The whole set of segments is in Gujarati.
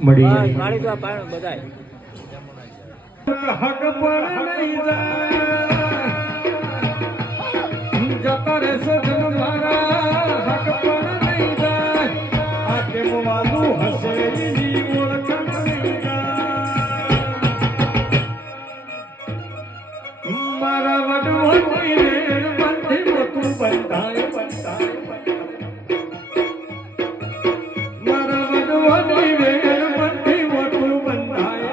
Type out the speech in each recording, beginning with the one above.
મળી મારી તો પાણ બધાય હક પણ નહીં જાય જતા રે સજન મારા હક પણ નહીં જાય આ કેમ વાલું હશે એની ઓળખાણ નહીં જાય મારા વડવાની રેણ બંધી મોતું બંધાય બંધાય મારા વડવાની રેણ બંધી મોતું બંધાય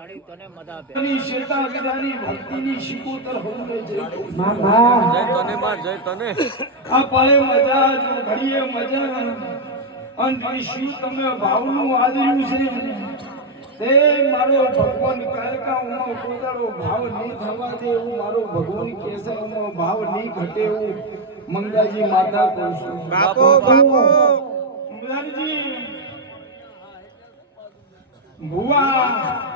મારી તને મજા આપે ની શેતા વિદાની ભક્તિની શિકોતર હોવે જય જય તને આ પાળે મજા જો ઘડીએ મજા અંતરી શિવ તમે ભાવનું આદર્યું છે તે મારો ભગવાન કાલકા ઉમો પોતાનો ભાવ નહીં થવા દે એવું મારો ભગવાન કેસે ઉમો ભાવ નહીં ઘટે એવું મંગાજી માતા કહું છું બાપો બાપો મુરારીજી ભુવા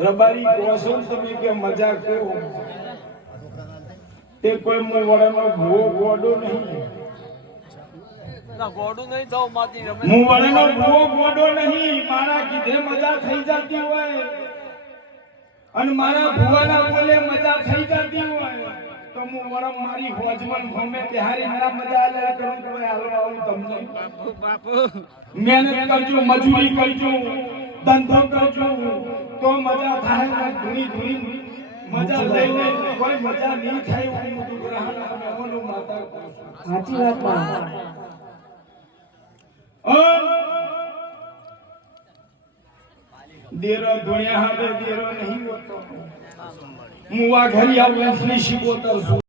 રબારી કોસો તમે કે મજા કરો તે કોઈ મો વડાનો ભૂવો ગોડો નહીં ના ગોડું નહીં જાવ માતી રમે મો વડાનો ભૂવો ગોડો નહીં મારા કીધે મજા થઈ જતી હોય અને મારા ભુવાના બોલે મજા થઈ જતી હોય તો મો વડા મારી હોજમન ભમે બિહારી ના મજા આલે કરું તો હાલવા આવું તમને બાપુ મહેનત કરજો મજૂરી કરજો ધંધો કરજો તો મજા થાય ને ધૂણી ધૂણી મજા લઈ લે કોઈ મજા નહીં થાય હું મોટું ગ્રહણ મેમોનો માતા સાચી વાત દેરો ધુણિયા હવે દેરો નહીં હોતો મુવા ઘરી આવું ની શિકોતર